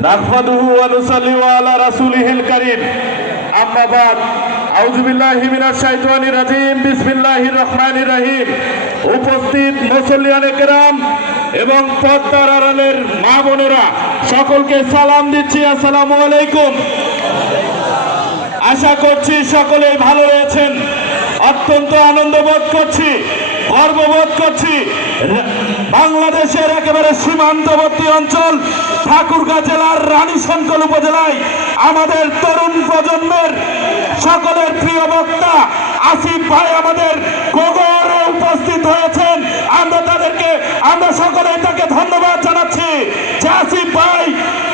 নাহমাদুহু ওয়া নুসাল্লি আলা রাসূলিহিল কারীম। আম্মা বাদ, আউযু বিল্লাহি মিনাশ শাইতানির রাজিম, বিসমিল্লাহির রহমানির রহিম। উপস্থিত মুসল্লিয়ানে কেরাম এবং পদ্মার আড়ালের মা বোনেরা, সকলকে সালাম দিচ্ছি, আসসালামু আলাইকুম। আশা করছি সকলেই ভালো রয়েছেন। অত্যন্ত আনন্দ বোধ করছি। গর্ববোধ করছি। বাংলাদেশের একেবারে সীমান্তবর্তী অঞ্চল, ঠাকুরগাঁ জেলার রানী শঙ্কল উপজেলায় আমাদের তরুণ প্রজন্মের সকলের প্রিয় বক্তা আসিফ ভাই আমাদের গোগরে উপস্থিত হয়েছেন। আমরা তাদেরকে, আমরা সকলে তাকে ধন্যবাদ জানাচ্ছি যে আসিফ ভাই,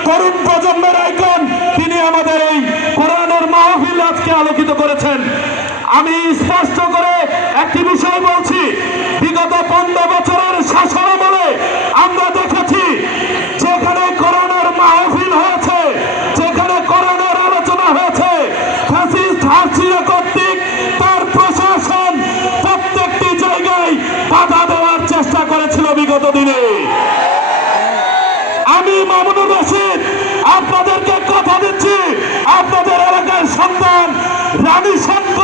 তরুণ প্রজন্মের আইকন, তিনি আমাদের এই কোরআনের মাহফিল আজকে আলোকিত করেছেন। আমি স্পষ্ট করে একটি বিষয় বলছি, বিগত পনেরো বছরের শাসন আমলে আমরা দেখেছি, যেখানে করোনার মাহফিল হয়েছে, যেখানে করোনার আলোচনা হয়েছে কর্তৃক, তার প্রশাসন প্রত্যেকটি জায়গায় বাধা দেওয়ার চেষ্টা করেছিল বিগত দিনে। আমি মামুনুর রশিদ, আপনাদেরকে কথা দিচ্ছি, আপনাদের এলাকার সন্তান রানী শঙ্কর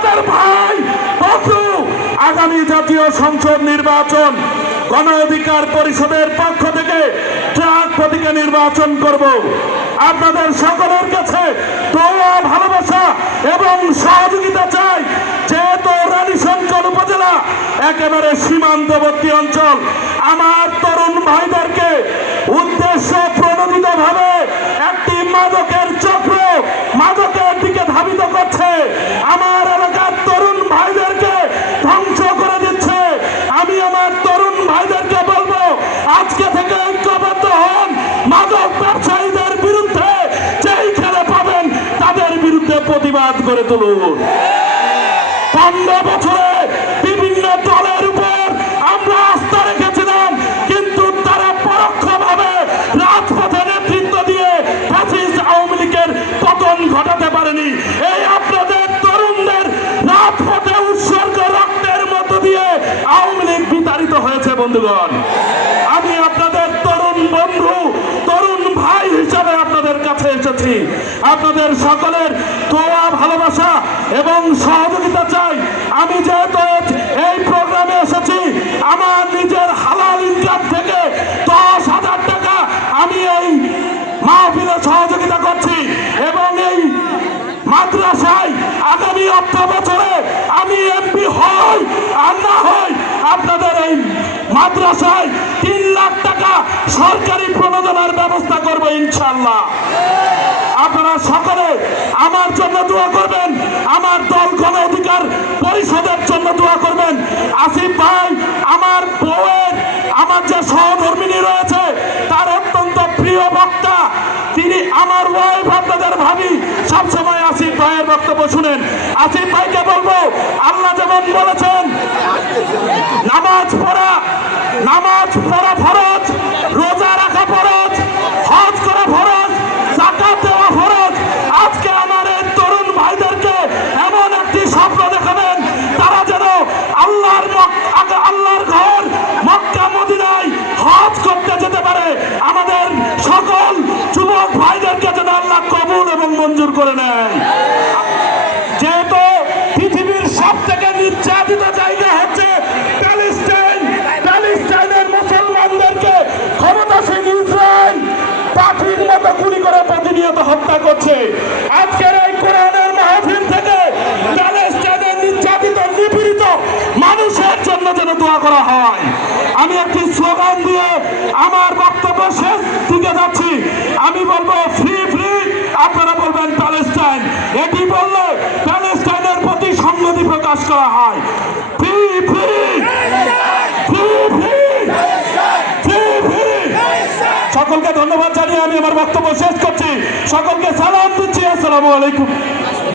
আমি আপনাদের ভাই বন্ধু আগামী জাতীয় সংসদ নির্বাচন, গণ অধিকার পরিষদের পক্ষ থেকে ট্রাক প্রতীকে নির্বাচন করব। আপনাদের সকলের কাছে দোয়া, ভালোবাসা এবং সহযোগিতা চাই। যেহেতু রানীশঙ্কর উপজেলা একেবারে সীমান্তবর্তী অঞ্চল, আমার করে তুলুন। পনেরো বছরে বিভিন্ন দলের উপর আমরা আস্থা রেখেছিলাম, কিন্তু তারা পরোক্ষভাবে রাজপথে নেতৃত্ব দিয়ে ফ্যাসিস্ট আওয়ামী লীগের পতন ঘটাতে পারেনি। এই আপনাদের তরুণদের রাজপথে উৎসর্গ রক্তের মধ্য দিয়ে আওয়ামী লীগ বিতাড়িত হয়েছে, বন্ধুগণ। আমি আপনাদের তরুণ বন্ধু, তরুণ ভাই হিসাবে আপনাদের কাছে এসেছি। আপনাদের সকলের দোয়া, ভালোবাসা এবং সহযোগিতা চাই। আমি যেহেতু এই প্রোগ্রামে এসেছি, আমার নিজের হালাল ইনকাম থেকে দশ হাজার টাকা আমি এই মাহফিলে সহযোগিতা করছি এবং এই মাদ্রাসায় আগামী অর্থ বছরে আমি এমপি হই আর না হই, আপনাদের এই মাদ্রাসায় তিন লাখ টাকা সরকারি প্রণোদনার ব্যবস্থা করব ইনশাল্লাহ আপনারা সকলে আমার জন্য দোয়া করবেন। আমার দল গণ অধিকার পরিষদের জন্য দোয়া করবেন। আসিফ ভাই, আমার বউয়ের, আমার যে সহধর্মিনী রয়েছে, তার অত্যন্ত প্রিয় বক্তা। তিনি আমার ওয়াইফ আপনাদের ভাবি। সবসময় আসিফ ভাইয়ের বক্তব্য শুনেন। আসিফ ভাইকে বলব, আল্লাহ যেমন বলেছেন যুবক ভাইদেরকে যেন আল্লাহ কবুল এবং মঞ্জুর করে নেন যেহেতু পৃথিবীর সব থেকে নির্যাতিত জায়গা হচ্ছে প্রতিনিয়ত হত্যা করছে। থেকে মানুষের জন্য যেন দোয়া করা হয়। আমি একটি স্লোগান দিয়ে আমার বক্তব্য শেষ প্রকাশ করা হয়। সকলকে ধন্যবাদ জানিয়ে আমি আমার বক্তব্য শেষ করছি। সকলকে সালাম দিচ্ছি। আসসালামু আলাইকুম।